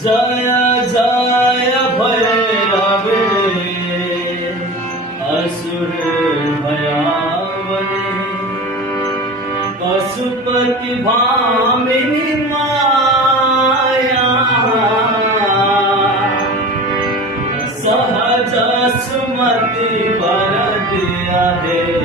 जय जय भैरवे असुर भयावने पशुपति भामिनी माया सहज सुमति वर दिया है।